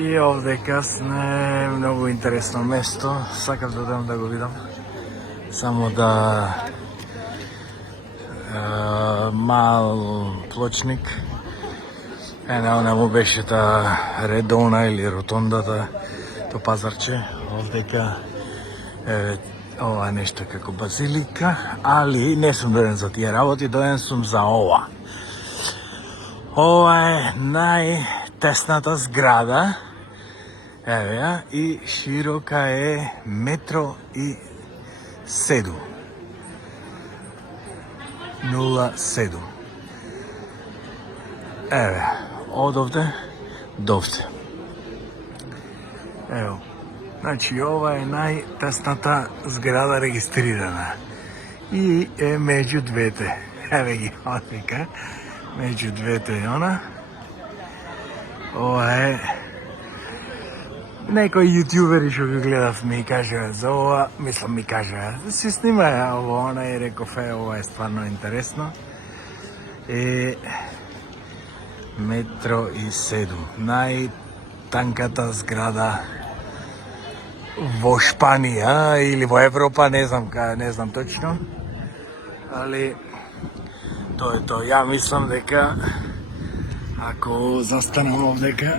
И овдека сме многу интересно место, сакав да одам да го видам. Само да мал плочник. Она му беше та редовна или ротондата, то пазарче. Овдека ова нешто како базилика, али не сум доден за тие работи, доден сум за ова. Ова е најтесната зграда, еве ја, и широка е 1,07 0,7. Еве, од овде до овде. Ево, значи ова е најтесната зграда регистрирана и е меѓу двете. Еве ги отвика, меѓу двете е она. Ова е некои јутјубери што ги гледав ми кажа за ова, мислам ми кажа да се снима ова, она и реков ова е стварно интересно. И 1,07 најтанката зграда во Шпанија или во Европа, не знам точно, али тоа е тоа. Ја мислам дека ако застанам овдека,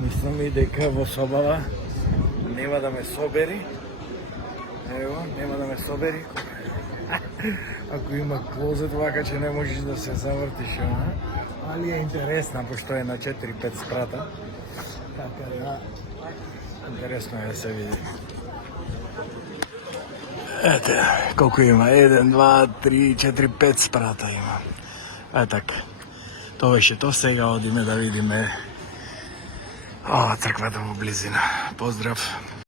мислам и дека во собава нема да ме собери. Ево, нема да ме собери. Ако има клозет, вака че не можеш да се завртиш, али е интересна, пошто е на 4-5 спрата. Така да, интересно е да се види. Ете, колку има? 1, 2, 3, 4, 5 спрата има. Така. Тоа беше тоа, сега одиме да видиме црквата во близина. Поздрав!